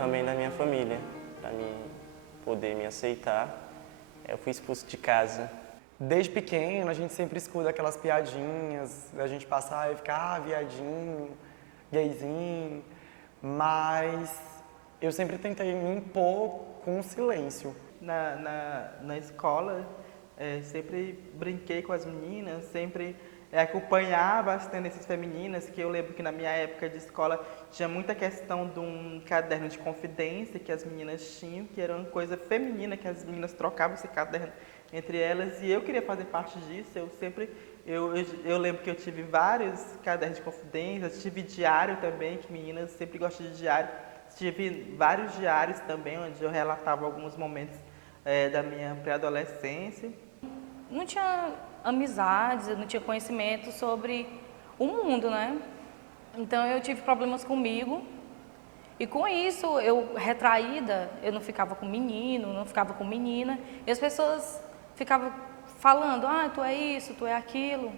também da minha família, para mim poder me aceitar. Eu fui expulso de casa. Desde pequeno, a gente sempre escuta aquelas piadinhas, a gente passar e ficar, viadinho, gayzinho, mas eu sempre tentei me impor com silêncio. Na escola, sempre brinquei com as meninas, sempre acompanhava as tendências femininas, que eu lembro que na minha época de escola tinha muita questão de um caderno de confidência que as meninas tinham, que era uma coisa feminina, que as meninas trocavam esse caderno entre elas, e eu queria fazer parte disso. Eu lembro que eu tive vários cadernos de confidência, tive diário também, que meninas sempre gostam de diário. Tive vários diários também, onde eu relatava alguns momentos da minha pré-adolescência. Não tinha amizades, eu não tinha conhecimento sobre o mundo, né? Então eu tive problemas comigo e com isso eu retraída, eu não ficava com menino, não ficava com menina e as pessoas ficavam falando, tu é isso, tu é aquilo,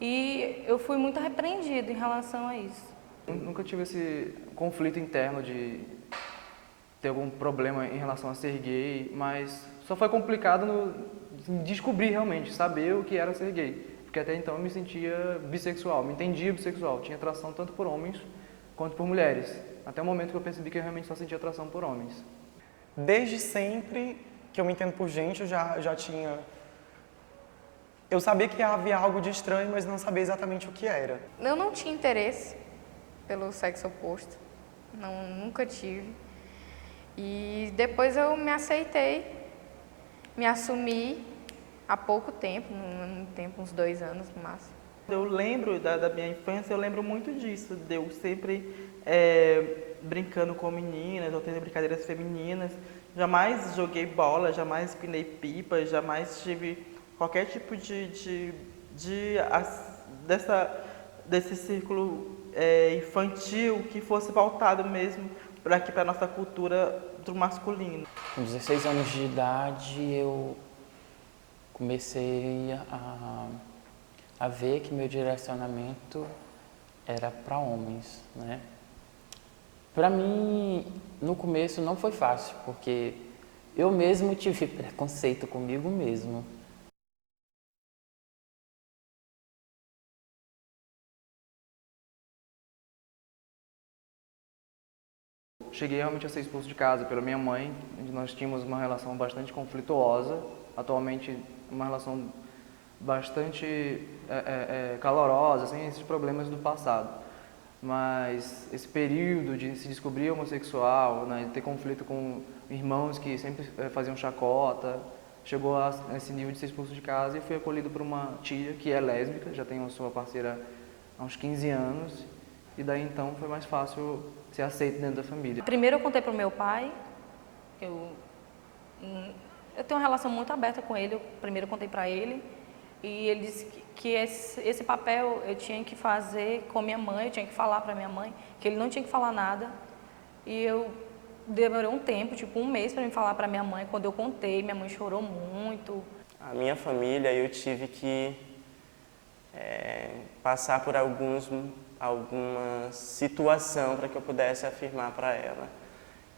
e eu fui muito repreendida em relação a isso. Nunca tive esse conflito interno de ter algum problema em relação a ser gay, mas só foi complicado em descobrir realmente, saber o que era ser gay. Porque até então eu me sentia bissexual, me entendia bissexual, tinha atração tanto por homens quanto por mulheres. Até o momento que eu percebi que eu realmente só sentia atração por homens. Desde sempre que eu me entendo por gente, eu já tinha... Eu sabia que havia algo de estranho, mas não sabia exatamente o que era. Eu não tinha interesse pelo sexo oposto, nunca tive. E depois eu me aceitei, me assumi há pouco tempo, uns 2 anos no máximo. Eu lembro da minha infância, eu lembro muito disso, de eu sempre brincando com meninas, ou tendo brincadeiras femininas. Jamais joguei bola, jamais empinei pipa, jamais tive qualquer tipo desse círculo infantil que fosse voltado mesmo para a nossa cultura do masculino. Com 16 anos de idade, eu comecei a ver que meu direcionamento era para homens, né? Para mim, no começo não foi fácil, porque eu mesmo tive preconceito comigo mesmo. Cheguei realmente a ser expulso de casa pela minha mãe. Nós tínhamos uma relação bastante conflituosa, atualmente uma relação bastante calorosa, sem esses problemas do passado. Mas esse período de se descobrir homossexual, né, de ter conflito com irmãos que sempre faziam chacota, chegou a esse nível de ser expulso de casa e fui acolhido por uma tia que é lésbica, já tem a sua parceira há uns 15 anos, e daí então foi mais fácil ser aceito dentro da família. Primeiro eu contei para o meu pai, eu tenho uma relação muito aberta com ele, primeiro eu contei para ele, e ele disse que esse papel eu tinha que fazer com minha mãe, eu tinha que falar para minha mãe, que ele não tinha que falar nada, e eu demorei um tempo, tipo 1 mês para me falar para minha mãe. Quando eu contei, minha mãe chorou muito. A minha família, eu tive que passar por alguma situação para que eu pudesse afirmar para ela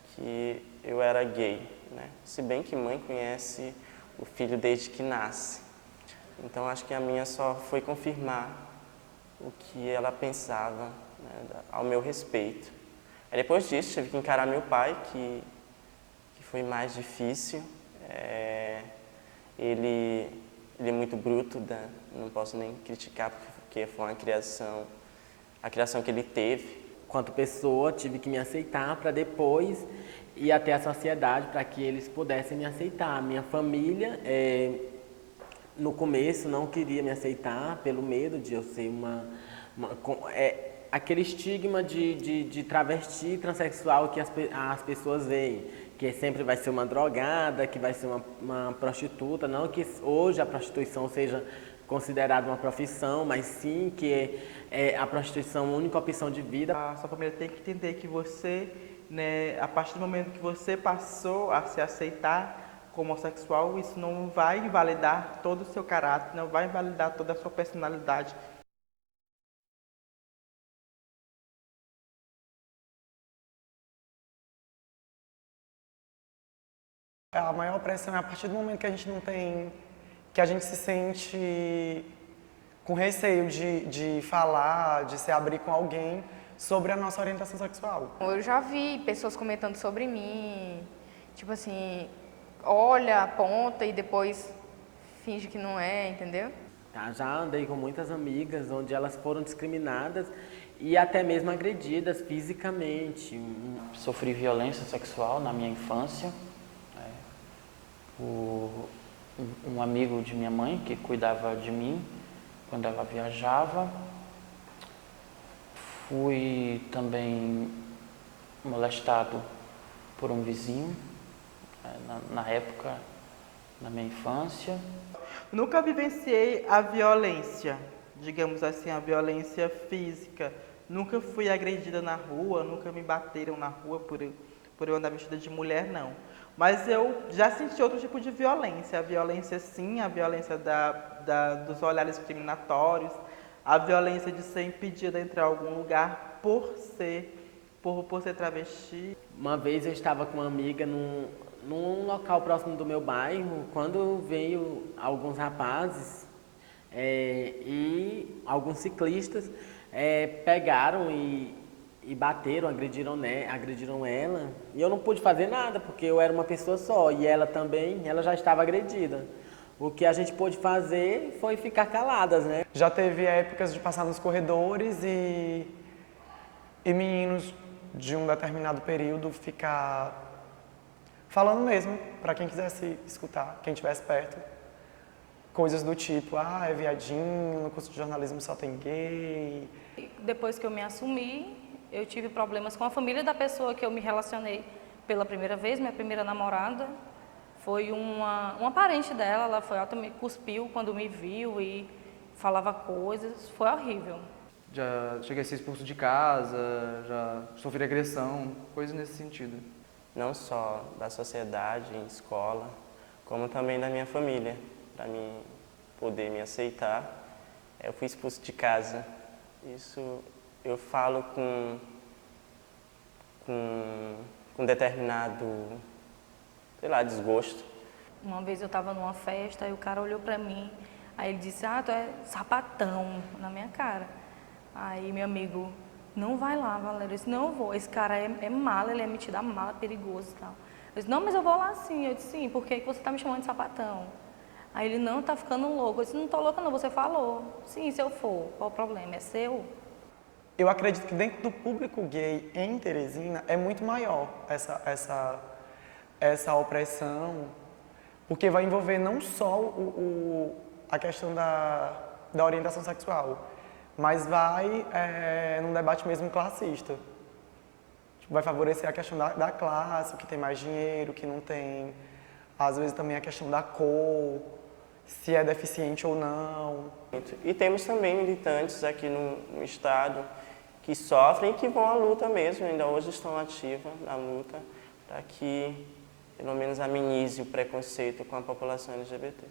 que eu era gay, né? Se bem que mãe conhece o filho desde que nasce. Então acho que a minha só foi confirmar o que ela pensava, né, ao meu respeito. Aí depois disso tive que encarar meu pai, que foi mais difícil. Ele é muito bruto, não posso nem criticar porque foi a criação que ele teve. Quanto pessoa, tive que me aceitar para depois ir até a sociedade para que eles pudessem me aceitar. Minha família, no começo, não queria me aceitar pelo medo de eu ser aquele estigma de travesti transexual que as pessoas veem, que sempre vai ser uma drogada, que vai ser uma prostituta. Não que hoje a prostituição seja considerada uma profissão, mas sim que a prostituição é a única opção de vida. A sua família tem que entender que você, né, a partir do momento que você passou a se aceitar como homossexual, isso não vai invalidar todo o seu caráter, não vai invalidar toda a sua personalidade. a maior opressão é a partir do momento que a gente não tem, que a gente se sente com receio de falar, de se abrir com alguém sobre a nossa orientação sexual. Eu já vi pessoas comentando sobre mim, tipo assim, olha, aponta e depois finge que não é, entendeu? Já andei com muitas amigas onde elas foram discriminadas e até mesmo agredidas fisicamente. Sofri violência sexual na minha infância. Um amigo de minha mãe que cuidava de mim quando ela viajava. Fui também molestado por um vizinho na época, na minha infância. Nunca vivenciei a violência, digamos assim, a violência física. Nunca fui agredida na rua, nunca me bateram na rua por eu andar vestida de mulher, não. Mas eu já senti outro tipo de violência. A violência, sim, a violência dos olhares discriminatórios, a violência de ser impedida de entrar em algum lugar por ser travesti. Uma vez eu estava com uma amiga num local próximo do meu bairro, quando veio alguns rapazes e alguns ciclistas pegaram e bateram, agrediram ela. E eu não pude fazer nada, porque eu era uma pessoa só, e ela também, ela já estava agredida. O que a gente pôde fazer foi ficar caladas, né? Já teve épocas de passar nos corredores e meninos de um determinado período ficar falando mesmo, para quem quisesse escutar, quem estivesse perto. Coisas do tipo, é viadinho, no curso de jornalismo só tem gay. Depois que eu me assumi, eu tive problemas com a família da pessoa que eu me relacionei pela primeira vez, minha primeira namorada. Foi uma parente dela, ela foi altamente, cuspiu quando me viu e falava coisas, foi horrível. Já cheguei a ser expulso de casa, já sofri agressão, coisas nesse sentido. Não só da sociedade, em escola, como também da minha família. Para mim poder me aceitar, eu fui expulso de casa. Isso eu falo com determinado, sei lá, desgosto. Uma vez eu estava numa festa e o cara olhou para mim, aí ele disse, tu é sapatão, na minha cara. Aí meu amigo, não vai lá, Valéria. Eu disse, não, eu vou. Esse cara é mala, ele é metido a mala, perigoso e tal. Eu disse, não, mas eu vou lá sim. Eu disse, sim, por que você está me chamando de sapatão? Aí ele, não, tá ficando louco. Eu disse, não tô louca não, você falou. Sim, se eu for, qual o problema? É seu? Eu acredito que dentro do público gay em Teresina é muito maior essa opressão, porque vai envolver não só a questão da orientação sexual, mas vai num debate mesmo classista. Tipo, vai favorecer a questão da classe, o que tem mais dinheiro, o que não tem. Às vezes também a questão da cor, se é deficiente ou não. E temos também militantes aqui no estado que sofrem e que vão à luta mesmo, ainda hoje estão ativas na luta, para que pelo menos amenize o preconceito com a população LGBT.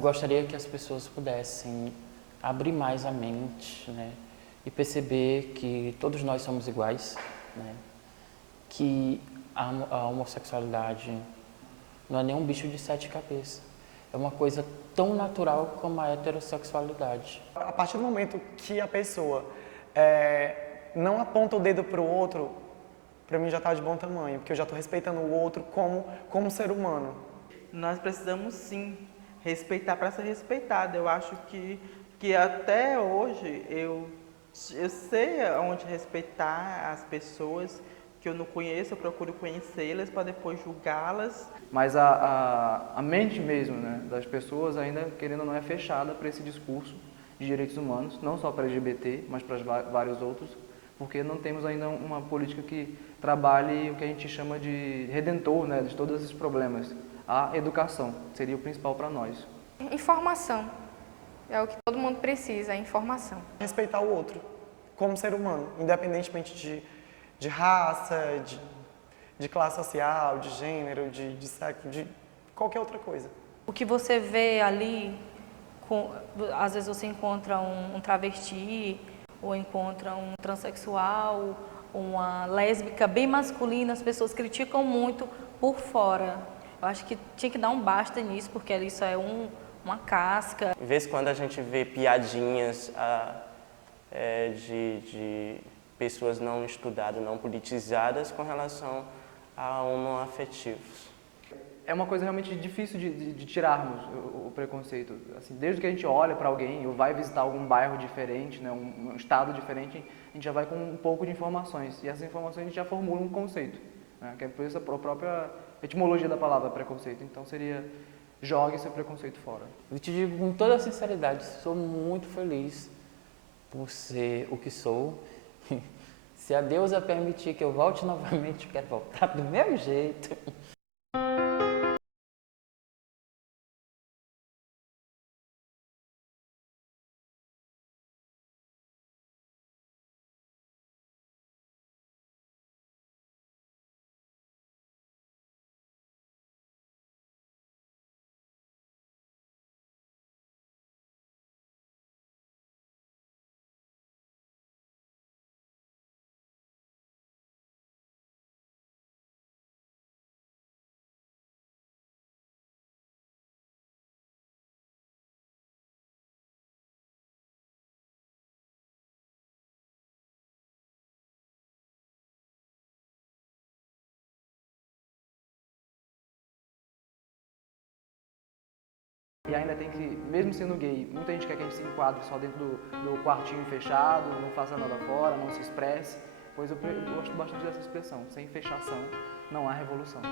Gostaria que as pessoas pudessem abrir mais a mente, né, e perceber que todos nós somos iguais, né, que a homossexualidade não é nenhum bicho de 7 cabeças, é uma coisa tão natural como a heterossexualidade. A partir do momento que a pessoa não aponta o dedo para o outro, para mim já está de bom tamanho, porque eu já estou respeitando o outro como ser humano. Nós precisamos sim respeitar para ser respeitado. Eu acho que até hoje eu sei onde respeitar as pessoas que eu não conheço, eu procuro conhecê-las para depois julgá-las. Mas a mente mesmo, né, das pessoas ainda, querendo ou não, é fechada para esse discurso de direitos humanos, não só para LGBT, mas para vários outros, porque não temos ainda uma política que trabalhe o que a gente chama de redentor, né, de todos esses problemas. A educação seria o principal para nós. Informação. É o que todo mundo precisa, a informação. Respeitar o outro como ser humano, independentemente de raça, de classe social, de gênero, de sexo, de qualquer outra coisa. O que você vê ali, às vezes você encontra um travesti, ou encontra um transexual, uma lésbica bem masculina, as pessoas criticam muito por fora. Eu acho que tinha que dar um basta nisso, porque isso é uma casca. De vez em quando a gente vê piadinhas de pessoas não estudadas, não politizadas com relação a homoafetivos. É uma coisa realmente difícil de tirarmos o preconceito. Assim, desde que a gente olha para alguém ou vai visitar algum bairro diferente, né, um estado diferente, a gente já vai com um pouco de informações. E essas informações a gente já formula um conceito, né, que é por isso a própria etimologia da palavra preconceito. Então seria, jogue seu preconceito fora. Eu te digo com toda a sinceridade, sou muito feliz por ser o que sou. Se a deusa permitir que eu volte novamente, eu quero voltar do mesmo jeito. E ainda tem que, mesmo sendo gay, muita gente quer que a gente se enquadre só dentro do quartinho fechado, não faça nada fora, não se expresse, pois eu gosto bastante dessa expressão, sem fechação não há revolução.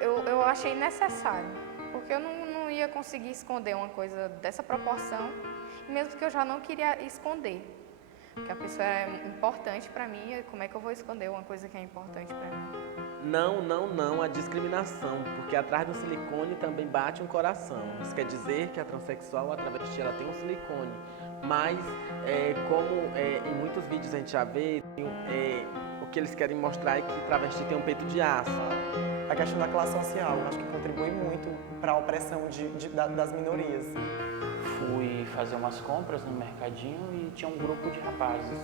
Eu achei necessário, porque eu não ia conseguir esconder uma coisa dessa proporção, mesmo que eu já não queria esconder, porque a pessoa é importante para mim, e como é que eu vou esconder uma coisa que é importante para mim? Não a discriminação, porque atrás do silicone também bate um coração. Isso quer dizer que a transexual, a travesti, ela tem um silicone, mas como em muitos vídeos a gente já vê, o que eles querem mostrar é que travesti tem um peito de aço. A questão da classe social, eu acho que contribui muito para a opressão das minorias. Fui fazer umas compras no mercadinho e tinha um grupo de rapazes